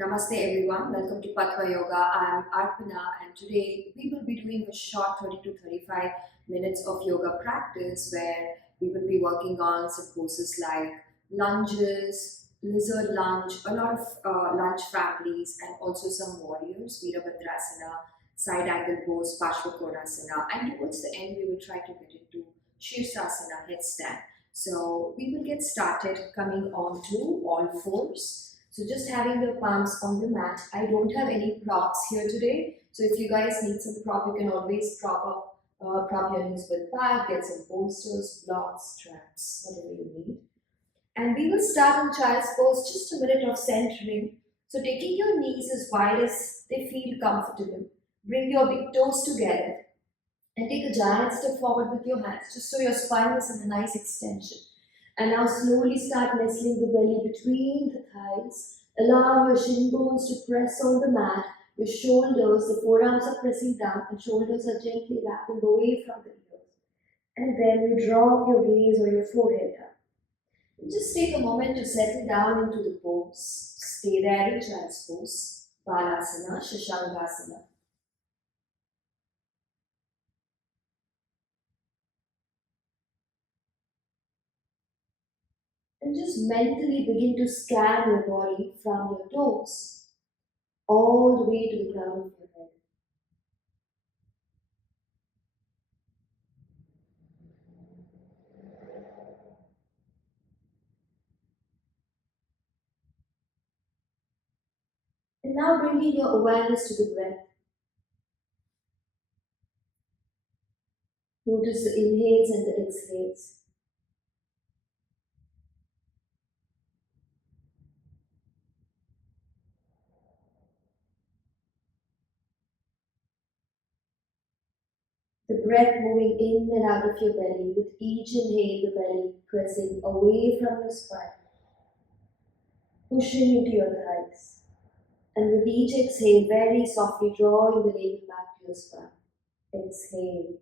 Namaste everyone, welcome to Patwa Yoga. I am Arpana and today we will be doing a short 30 to 35 minutes of yoga practice where we will be working on some poses like lunges, lizard lunge, a lot of lunge families and also some warriors, Virabhadrasana, side angle pose, Parshvakonasana, and towards the end we will try to get into Shirsasana, headstand. So we will get started coming on to all fours. So just having your palms on the mat. I don't have any props here today. So if you guys need some prop, you can always prop your knees with back, get some bolsters, blocks, straps, whatever you need. And we will start in child's pose, just a minute of centering. So taking your knees as wide as they feel comfortable. Bring your big toes together and take a giant step forward with your hands, just so your spine is in a nice extension. And now slowly start nestling the belly between the thighs. Allow your shin bones to press on the mat. Your shoulders, the forearms are pressing down and shoulders are gently wrapping away from the ears. And then you drop your gaze or your forehead down. And just take a moment to settle down into the pose. Stay there in child's pose. Balasana, Shashangasana. And just mentally begin to scan your body from your toes all the way to the crown of your head. And now bringing your awareness to the breath. Notice the inhales and the exhales. The breath moving in and out of your belly. With each inhale, the belly pressing away from your spine, pushing into your thighs. And with each exhale, very softly drawing the navel back to your spine. Exhale.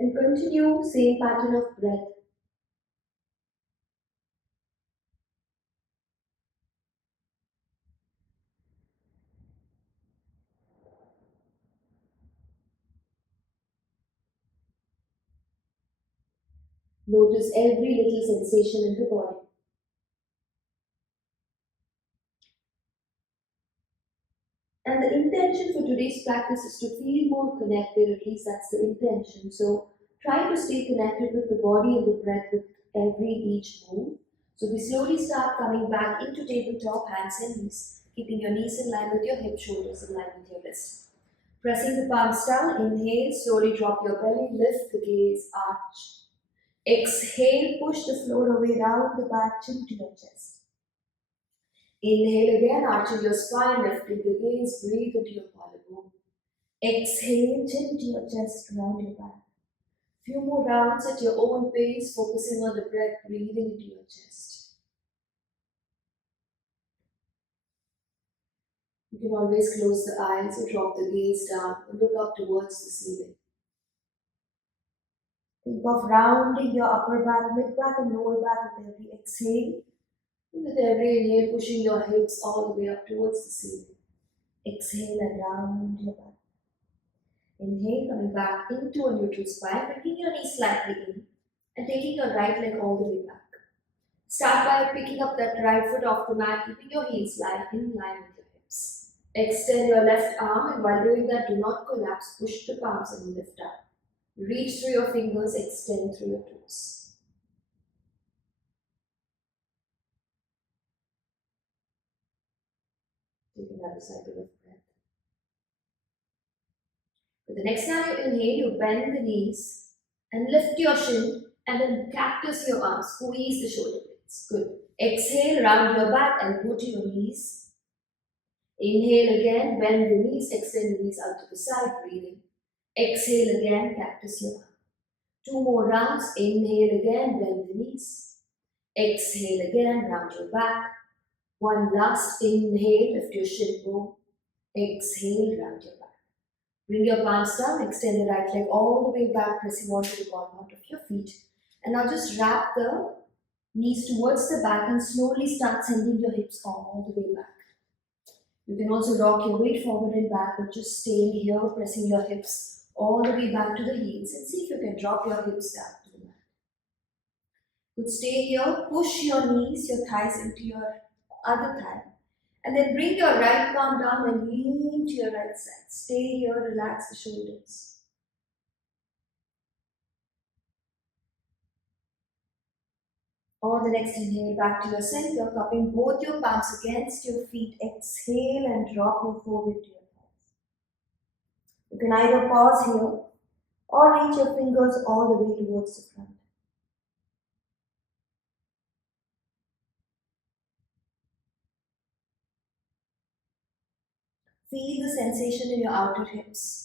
And continue, same pattern of breath. Notice every little sensation in the body. And the intention for today's practice is to feel more connected, at least that's the intention. So try to stay connected with the body and the breath with each move. So we slowly start coming back into tabletop, hands and knees, keeping your knees in line with your hip, shoulders in line with your wrist. Pressing the palms down, inhale, slowly drop your belly, lift the gaze, arch. Exhale, push the floor away, round the back, chin to your chest. Inhale again, arching your spine, lifting the gaze, breathe into your collarbone. Exhale, chin to your chest, round your back. Few more rounds at your own pace, focusing on the breath, breathing into your chest. You can always close the eyes or drop the gaze down and look up towards the ceiling. Think of rounding your upper back, mid back and lower back with every exhale. And with every inhale, pushing your hips all the way up towards the ceiling. Exhale and round your back. Inhale, coming back into a neutral spine, bringing your knees slightly in and taking your right leg all the way back. Start by picking up that right foot off the mat, keeping your heels in line with your hips. Extend your left arm, and while doing that, do not collapse. Push the palms and lift up. Reach through your fingers, extend through your toes. Take another cycle of breath. With the next time you inhale, you bend the knees and lift your shin and then cactus your arms, squeeze the shoulder blades. Good. Exhale, round your back and go to your knees. Inhale again, bend the knees, extend the knees out to the side, breathing. Exhale again, cactus your arm. 2 more rounds. Inhale again, bend the knees. Exhale again, round your back. 1 last inhale, lift your shin bone. Exhale, round your back. Bring your palms down, extend the right leg all the way back, pressing onto the bottom of your feet. And now just wrap the knees towards the back and slowly start sending your hips all the way back. You can also rock your weight forward and back, but just staying here, pressing your hips all the way back to the heels, and see if you can drop your hips down to the mat. Good, stay here, push your knees, your thighs into your other thigh, and then bring your right palm down and lean to your right side. Stay here, relax the shoulders. On the next inhale, back to your center, cupping both your palms against your feet. Exhale and drop your forehead to your thighs. You can either pause here or reach your fingers all the way towards the front. Feel the sensation in your outer hips.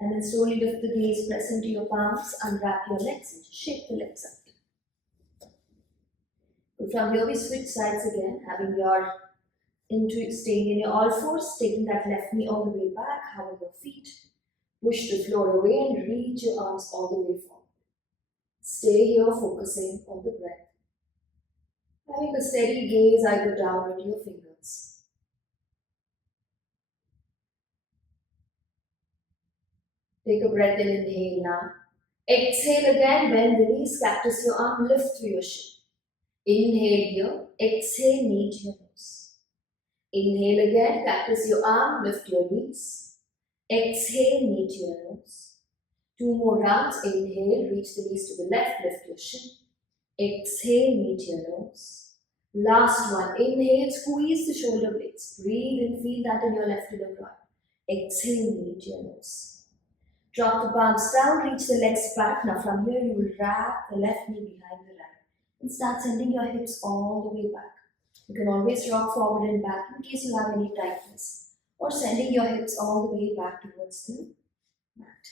And then slowly lift the gaze, press into your palms, unwrap your legs, and just shake the legs out. But from here we switch sides again, having your staying in your all fours, taking that left knee all the way back, hover your feet, push the floor away and reach your arms all the way forward. Stay here focusing on the breath. Having a steady gaze either down into your fingers. Take a breath in, inhale now. Exhale again, bend the knees, cactus your arm, lift through your shin. Inhale here, exhale, knee to your nose. Inhale again, cactus your arm, lift your knees. Exhale, knee to your nose. 2 more rounds, inhale, reach the knees to the left, lift your shin. Exhale, knee to your nose. Last one, inhale, squeeze the shoulder blades. Breathe and feel that in your left inner groin. Exhale, knee to your nose. Drop the palms down, reach the legs back. Now from here you will wrap the left knee behind the right and start sending your hips all the way back. You can always rock forward and back in case you have any tightness, or sending your hips all the way back towards the mat.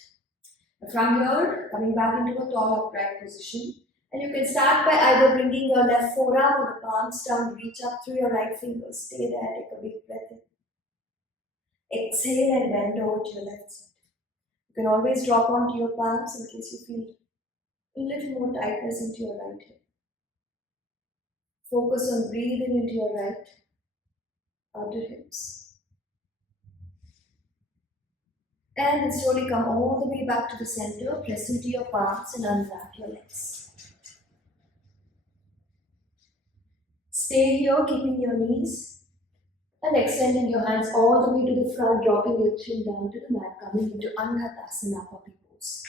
From here, coming back into a tall upright position, and you can start by either bringing your left forearm or the palms down, reach up through your right fingers. Stay there, take a big breath in. Exhale and bend over to your left side. You can always drop onto your palms in case you feel a little more tightness into your right hip. Focus on breathing into your right outer hips. And then slowly come all the way back to the center, press into your palms and unwrap your legs. Stay here, keeping your knees and extending your hands all the way to the front, dropping your chin down to the mat, coming into Anhatasana puppy pose.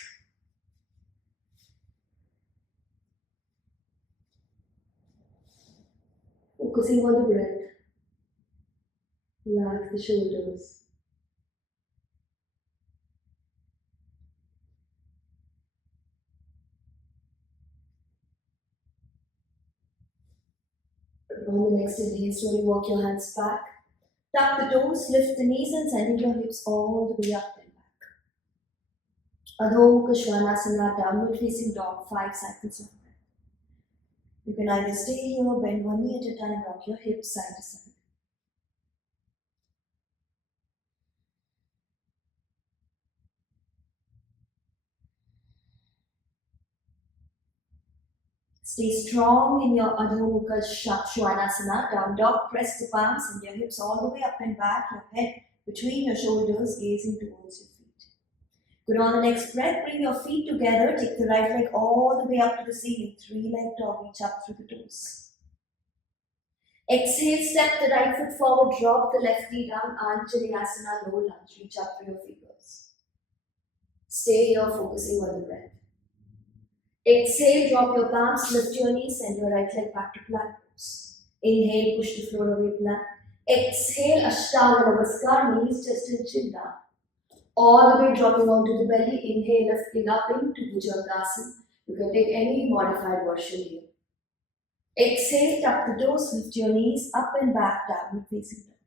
Focusing on the breath. Relax the shoulders. On the next inhale, slowly walk your hands back. Tuck the toes, lift the knees and sending your hips all the way up and back. Adho Mukha Svanasana, downward facing dog, 5 cycles of breath. You can either stay here, bend one knee at a time, rock your hips side to side. Stay strong in your Adho Mukha Svanasana, down dog, press the palms and your hips all the way up and back, your head between your shoulders, gazing towards your feet. Good, on the next breath, bring your feet together, take the right leg all the way up to the ceiling, 3-leg dog, reach up through the toes. Exhale, step the right foot forward, drop the left knee down, Anjaneyasana, low lunge, reach up through your fingers. Stay here, focusing on the breath. Exhale, drop your palms, lift your knees, send your right leg back to plank pose. Inhale, push the floor away, plank. Exhale, Ashtanga Namaskar, knees just and chin down. All the way dropping onto the belly, inhale, lifting up into Bhujangasana. You can take any modified version here. Exhale, tuck the toes, lift your knees, up and back, downward facing dog.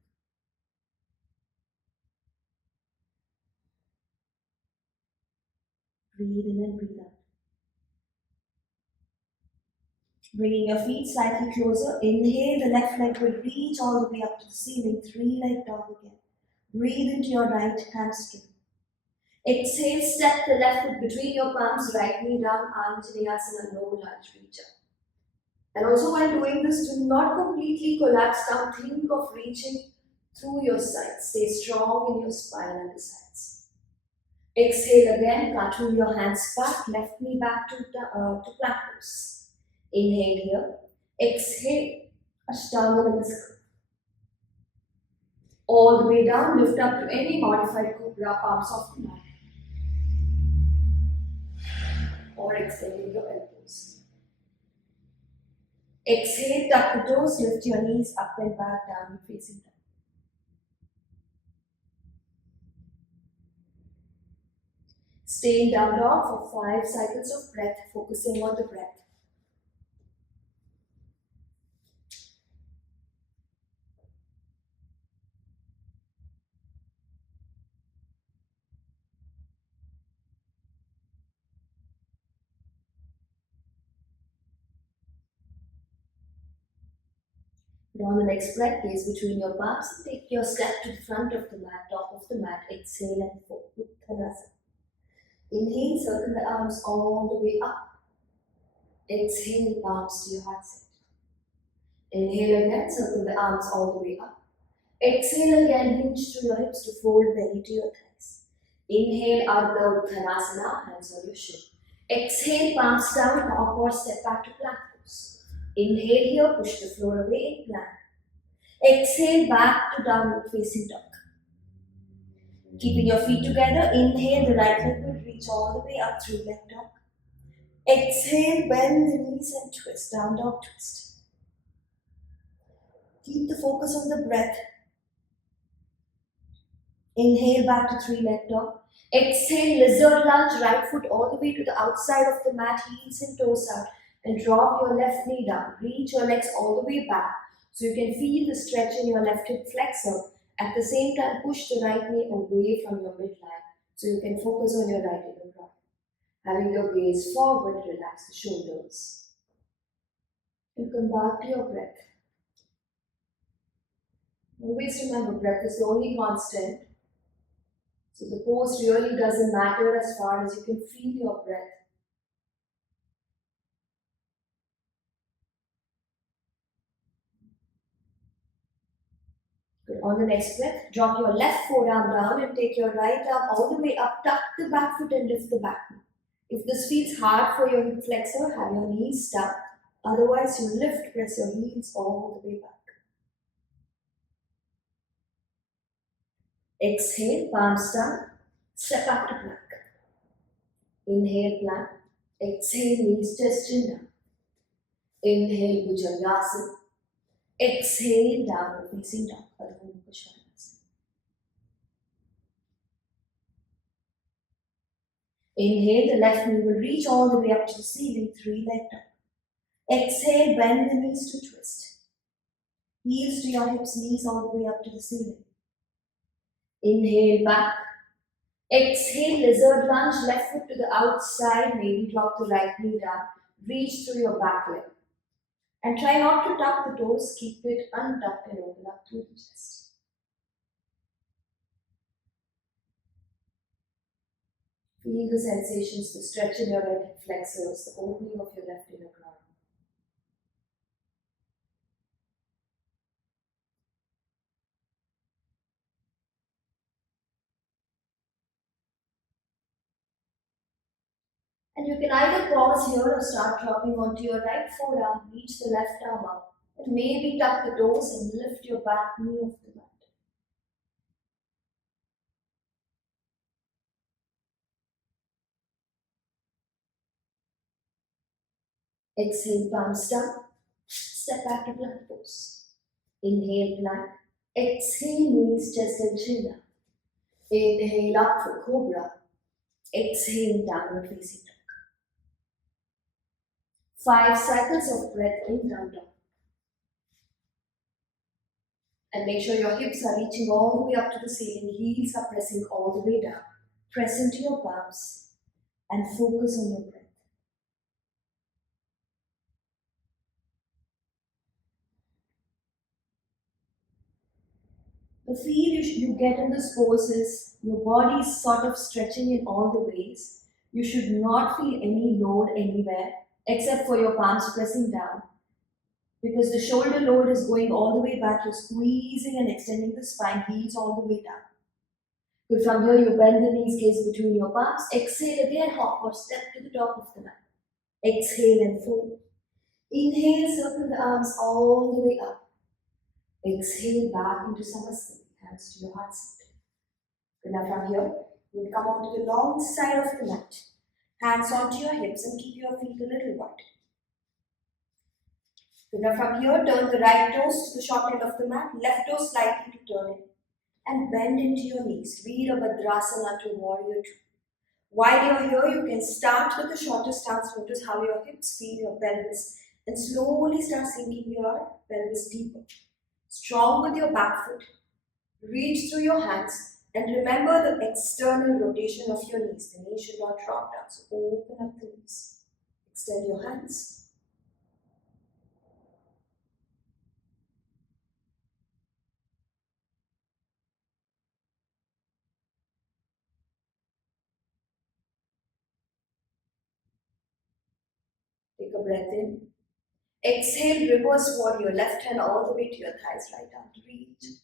Breathe in and breathe out. Bringing your feet slightly closer, inhale, the left leg will reach all the way up to the ceiling, 3-leg dog again. Breathe into your right hamstring. Exhale, step the left foot between your palms, right knee down, Anjaneyasana, low lunge, reach up. And also while doing this, do not completely collapse down. Think of reaching through your sides. Stay strong in your spine and the sides. Exhale again, cartwheel your hands back, left knee back to plank pose. Inhale here. Exhale, Ashtanga Namaskar. All the way down, lift up to any modified cobra, palms off the mat. Or extending your elbows. Exhale, tuck the toes, lift your knees up and back, down and facing down. Stay in down dog for 5 cycles of breath, focusing on the breath. And on the next breath, gaze between your palms and take your step to the front of the mat, top of the mat. Exhale and fold. Uttanasana. Inhale, circle the arms all the way up. Exhale, palms to your heart center. Inhale again, circle the arms all the way up. Exhale again, hinge through your hips to fold belly to your thighs. Inhale, Ardha Uttanasana, hands on your shoulder. Exhale, palms down, up or step back to plank pose. Inhale here, push the floor away in plank. Exhale, back to downward facing dog. Keeping your feet together, inhale, the right leg will reach all the way up through leg dog. Exhale, bend the knees and twist, down dog twist. Keep the focus on the breath. Inhale, back to 3-leg dog. Exhale, lizard lunge, right foot all the way to the outside of the mat, heels and toes out. And drop your left knee down. Reach your legs all the way back so you can feel the stretch in your left hip flexor. At the same time, push the right knee away from your midline so you can focus on your right inner ground. Having your gaze forward, relax the shoulders. And come back to your breath. Always remember, breath is the only constant. So the pose really doesn't matter as far as you can feel your breath. Good. On the next breath, drop your left forearm down and take your right arm all the way up, tuck the back foot and lift the back knee. If this feels hard for your hip flexor, have your knees stuck. Otherwise, you lift, press your heels all the way back. Exhale, palms down, step back to plank. Inhale, plank. Exhale, knees, chest, chin down. Inhale, Bhujangasana. Exhale, downward facing dog. Inhale, the left knee will reach all the way up to the ceiling, 3-leg dog. Exhale, bend the knees to twist. Heels to your hips, knees all the way up to the ceiling. Inhale, back. Exhale, lizard lunge, left foot to the outside, maybe drop the right knee down. Reach through your back leg. And try not to tuck the toes, keep it untucked and open up through the chest. Feel the sensations, the stretch in your right hip flexors, the opening of your left inner ground. And you can either pause here or start dropping onto your right forearm, reach the left arm up, and maybe tuck the toes and lift your back knee off the mat. Exhale, palms down, step back to plank pose. Inhale, plank. Exhale, knees, chest and chin down. Inhale, up for cobra. Exhale, downward facing dog. 5 cycles of breath in, down dog. And make sure your hips are reaching all the way up to the ceiling, heels are pressing all the way down. Press into your palms and focus on your breath. The feel you get in this pose is your body is sort of stretching in all the ways. You should not feel any load anywhere except for your palms pressing down. Because the shoulder load is going all the way back, you're squeezing and extending the spine, heels all the way down. Good, from here you bend the knees, gaze between your palms. Exhale again, hop or step to the top of the mat. Exhale and fold. Inhale, circle the arms all the way up. Exhale back into Samasthiti, hands to your heart center. Good, now from here, we'll come onto the long side of the mat. Hands onto your hips and keep your feet a little wide. Good, now from here, turn the right toes to the short end of the mat, left toe slightly to turn in. And bend into your knees. Virabhadrasana to Warrior 2. While you're here, you can start with the shorter stance. Notice how your hips feel your pelvis and slowly start sinking your pelvis deeper. Strong with your back foot. Reach through your hands and remember the external rotation of your knees. The knees should not drop down. So open up the knees. Extend your hands. Take a breath in. Exhale, reverse warrior. Left hand all the way to your thighs, right arm to reach.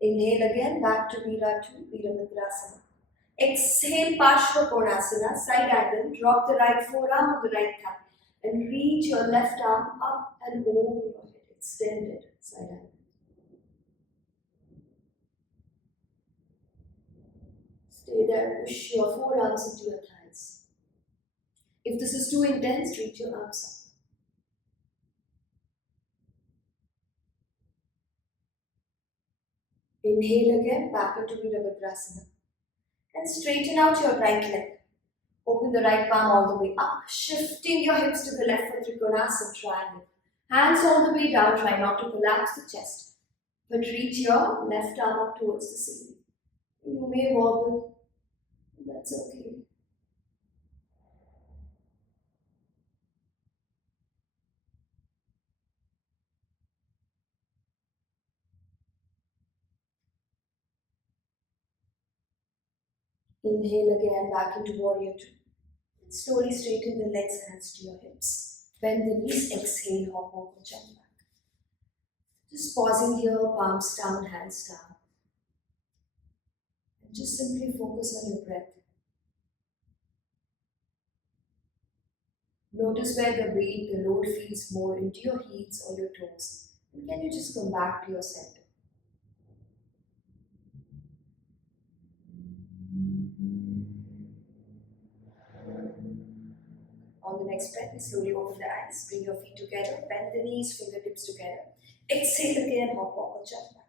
Inhale again, back to Vira 2, Virabhadrasana. Exhale, Parshva Konasana, side angle. Drop the right forearm to the right thigh and reach your left arm up and over your head. Extended, side angle. Stay there, push your forearms into your thighs. If this is too intense, reach your arms up. Inhale again, back into Virabhadrasana. And straighten out your right leg. Open the right palm all the way up, shifting your hips to the left for Trikonasana triangle. Hands all the way down, try not to collapse the chest, but reach your left arm up towards the ceiling. You may wobble, that's okay. Inhale again, back into Warrior 2. And slowly straighten the legs, hands to your hips. Bend the knees, exhale, hop over, jump back. Just pausing here, palms down, hands down. And just simply focus on your breath. Notice where the weight, the load feels more into your heels or your toes. And can you just come back to your center? On the next breath, slowly open the eyes, bring your feet together, bend the knees, fingertips together. Exhale again, hop or jump back.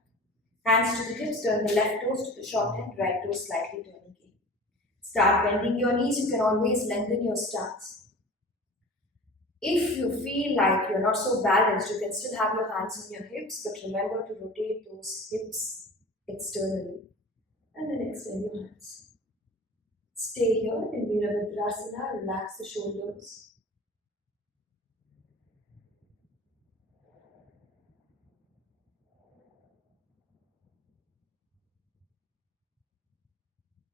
Hands to the hips, turn the left toes to the short end, right toes slightly turning in. Start bending your knees, you can always lengthen your stance. If you feel like you're not so balanced, you can still have your hands on your hips, but remember to rotate those hips externally. And then extend your hands. Stay here in Virabhadrasana, relax the shoulders.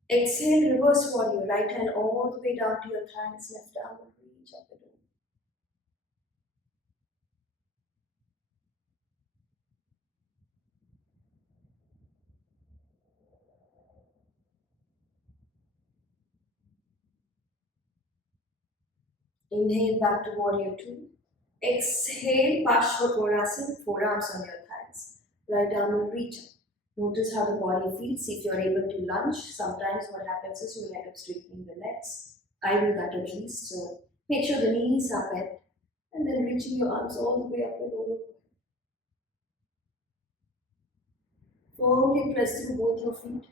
Exhale, reverse warrior, right hand all the way down to your thighs, left arm will reach up and over. Inhale back to Warrior 2. Exhale, Parshva Konasana, forearms on your thighs. Right arm will reach up. Notice how the body feels. If you're able to lunge, sometimes what happens is you end up straightening the legs. I do that at least. So make sure the knees are bent and then reaching your arms all the way up and over. Firmly press through both your feet.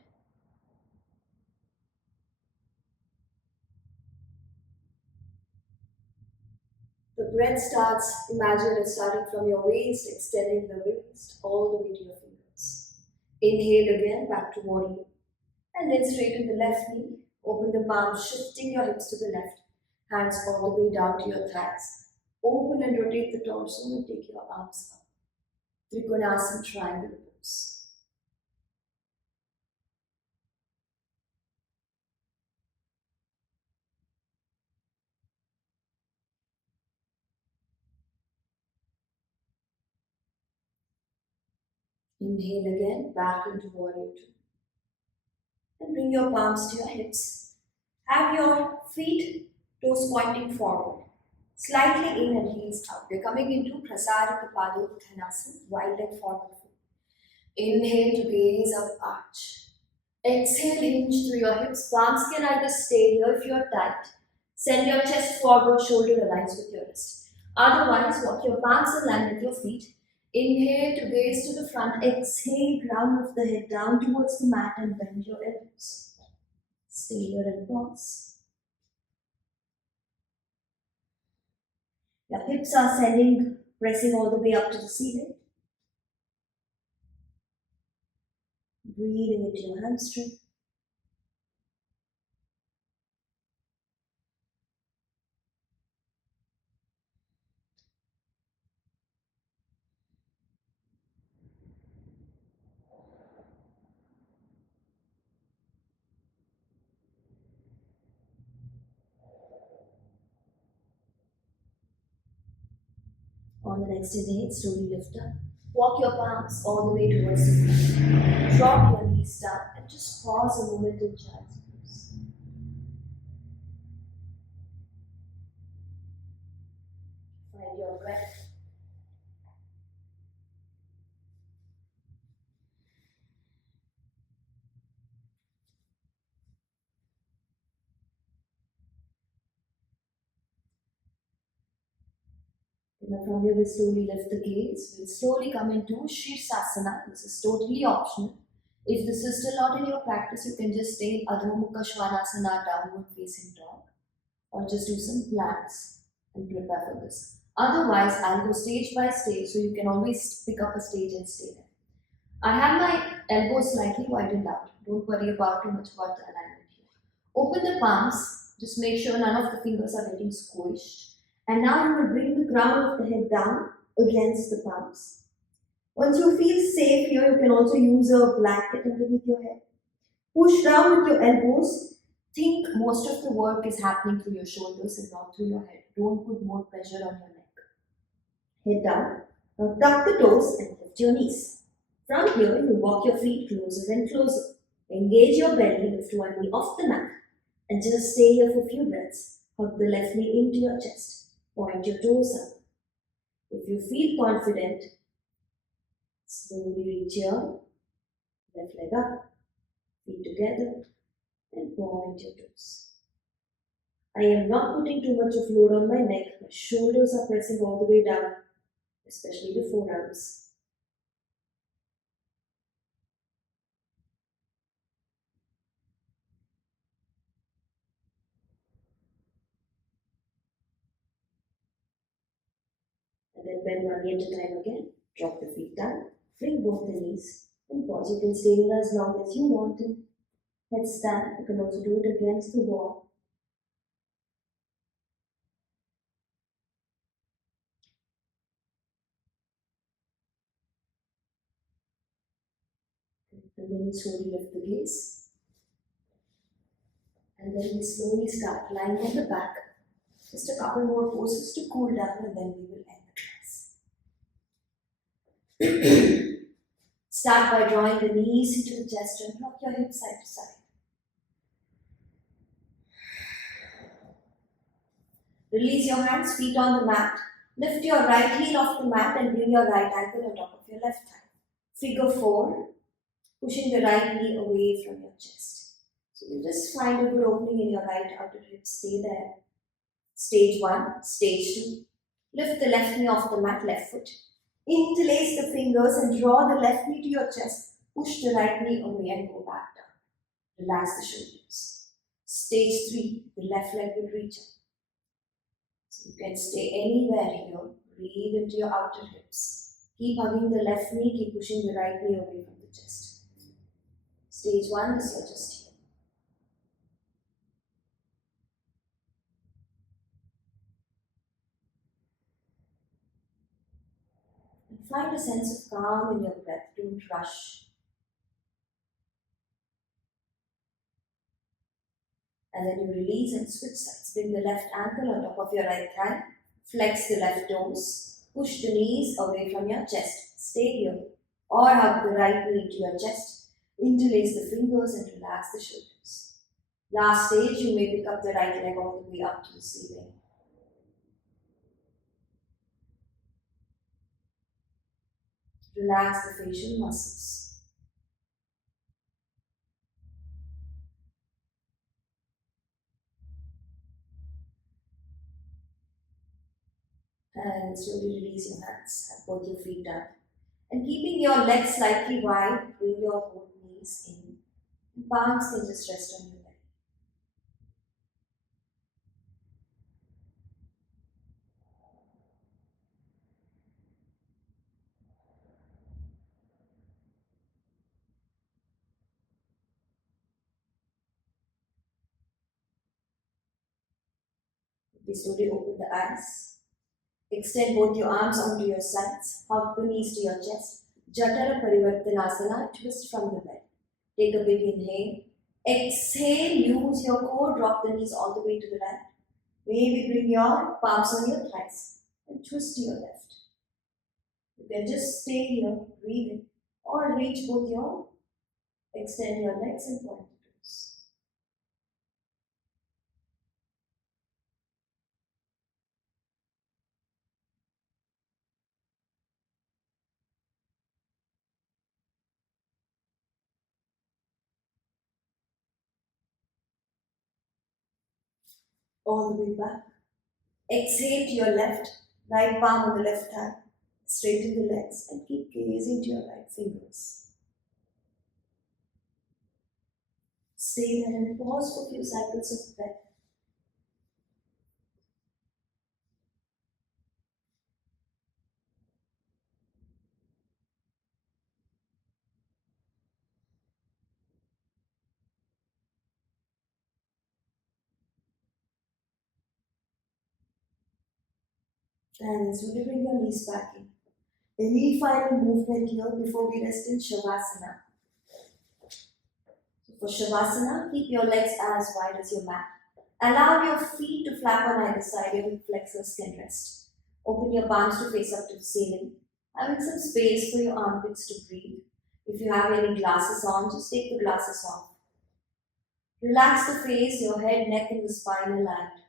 The breath starts, imagine it starting from your waist, extending the waist all the way to your fingers. Inhale again, back to warrior. And then straighten the left knee. Open the palms, shifting your hips to the left. Hands all the way down to your thighs. Open and rotate the torso and take your arms up. Trikonasana triangle pose. Inhale again, back into warrior two. And bring your palms to your hips. Have your feet, toes pointing forward. Slightly in and heels out. We're coming into Prasarita Pada Uttanasana, wide leg forward fold. Inhale to gaze up, arch. Exhale, hinge through your hips. Palms can either stay here if you're tight. Send your chest forward, shoulder aligns with your wrist. Otherwise, walk your palms in line with your feet. Inhale to gaze to the front. Exhale, ground of the head down towards the mat and bend your elbows. Stay here and pause. Your hips are sending, pressing all the way up to the ceiling. Breathing into your hamstring. On the next inhale, slowly lift up. Walk your palms all the way towards the front. Drop your knees down and just pause a moment in child's pose. Find your breath. Now from here, we slowly lift the gaze. We'll slowly come into Shirsasana. This is totally optional. If this is still not in your practice, you can just stay in Adho Mukha Svanasana, downward facing dog, or just do some planks and prepare for this. Otherwise, I'll go stage by stage, so you can always pick up a stage and stay there. I have my elbows slightly widened out. Don't worry about too much about the alignment here. Open the palms. Just make sure none of the fingers are getting squished. And now you will bring the crown of the head down against the palms. Once you feel safe here, you can also use a blanket underneath your head. Push down with your elbows. Think most of the work is happening through your shoulders and not through your head. Don't put more pressure on your neck. Head down. Now tuck the toes and lift your knees. From here, you walk your feet closer and closer. Engage your belly, lift one knee off the mat, and just stay here for a few breaths. Hug the left knee into your chest. Point your toes up. If you feel confident, slowly reach your left leg up, feet together, and point your toes. I am not putting too much of load on my neck. My shoulders are pressing all the way down, especially the forearms. And then bend one knee at a time again. Drop the feet down. Bring both the knees and pause. You can stay here as long as you want to. Headstand. You can also do it against the wall. And then you slowly lift the gaze. And then we slowly start lying on the back. Just a couple more poses to cool down, and then we will end the class. Start by drawing the knees into the chest and rock your hips side to side. Release your hands, feet on the mat. Lift your right heel off the mat and bring your right ankle on top of your left thigh. Figure 4, pushing the right knee away from your chest. So you just find a good opening in your right outer hip. Stay there. Stage 1, stage 2. Lift the left knee off the mat, left foot. Interlace the fingers and draw the left knee to your chest. Push the right knee away and go back down. Relax the shoulders. Stage 3, the left leg will reach up. So you can stay anywhere here. Breathe into your outer hips. Keep hugging the left knee, keep pushing the right knee away from the chest. Stage 1, this is just here. And find a sense of calm in your breath. Don't rush. And then you release and switch sides. Bring the left ankle on top of your right thigh. Flex the left toes. Push the knees away from your chest. Stay here. Or hug the right knee to your chest. Interlace the fingers and relax the shoulders. Last stage, you may pick up the right leg all the way up to the ceiling. Relax the facial muscles. And slowly release your hands. Have both your feet up. And keeping your legs slightly wide, bring your both knees in. And palms can just rest on your leg. We slowly open the eyes. Extend both your arms onto your sides. Hug the knees to your chest. Jatara Parivartanasana, twist from the bed. Take a big inhale. Exhale, use your core, drop the knees all the way to the right. Maybe bring your palms on your thighs and twist to your left. You can just stay here, breathe in, or reach both your, extend your legs and point the toes. All the way back. Exhale to your left, right palm on the left thigh. Straighten the legs and keep gazing to your right fingers. Stay there and pause for a few cycles of breath. And slowly bring your knees back in. Any final movement here before we rest in Shavasana. For Shavasana, keep your legs as wide as your mat. Allow your feet to flap on either side, your hip flexors can rest. Open your palms to face up to the ceiling, having some space for your armpits to breathe. If you have any glasses on, just take the glasses off. Relax the face, your head, neck, and the spine aligned.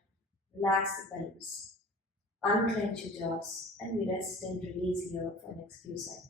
Relax the pelvis. Unclench your jaws, and we rest and release here for the next few cycles.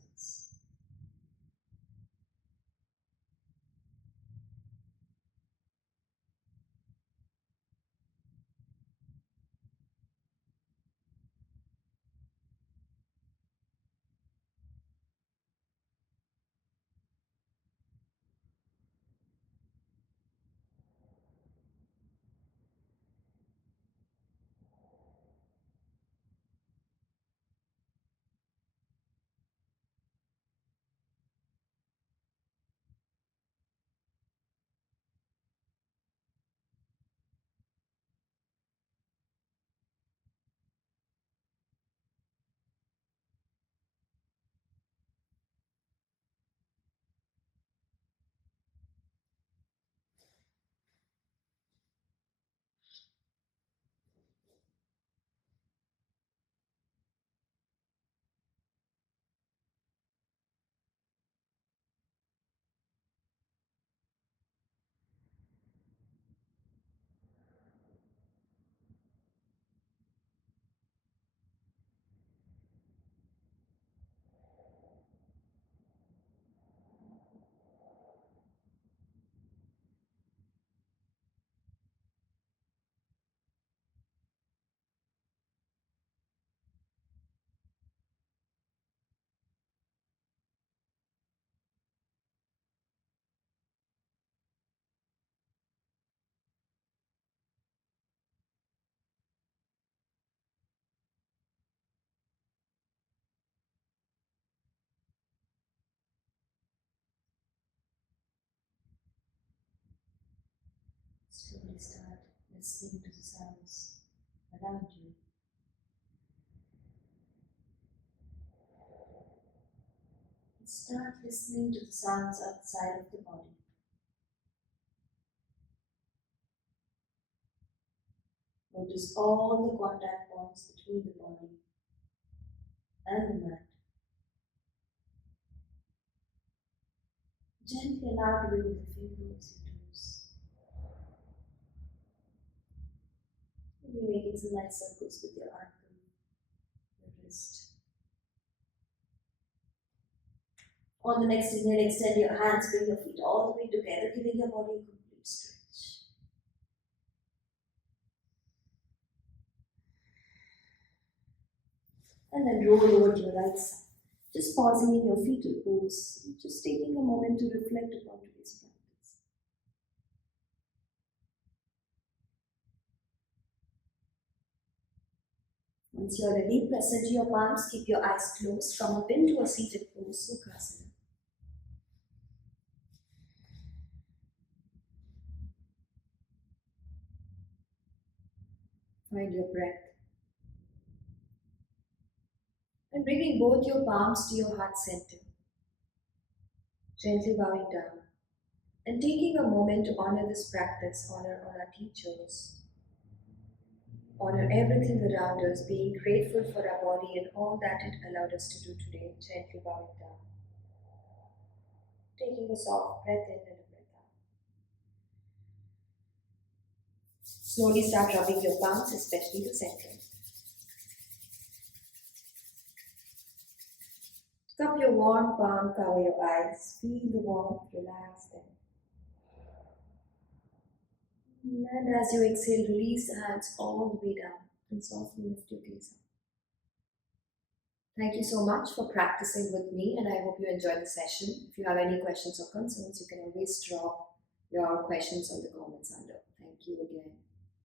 Slowly start listening to the sounds around you. Start listening to the sounds outside of the body. Notice all the contact points between the body and the mat. Gently allow to wiggle the fingers, your toes. Maybe making some nice circles with your ankle, your wrist. On the next inhale, extend your hands, bring your feet all the way together, giving your body a complete stretch. And then roll over to your right side. Just pausing in your fetal pose, just taking a moment to reflect upon today's practice. Once you're ready, press into your palms, keep your eyes closed, come up into a seated pose, Sukhasana. Find your breath. And bringing both your palms to your heart center. Gently bowing down. And taking a moment to honor this practice, honor all our teachers, honor everything around us, being grateful for our body and all that it allowed us to do today. Gently bowing down. Taking a soft breath in and a breath out. Slowly start rubbing your palms, especially the center. Cup your warm palm, cover your eyes, feel the warmth, relax them. And as you exhale, release the hands all the way down and softly lift your gaze up. Thank you so much for practicing with me, and I hope you enjoyed the session. If you have any questions or concerns, you can always drop your questions on the comments under.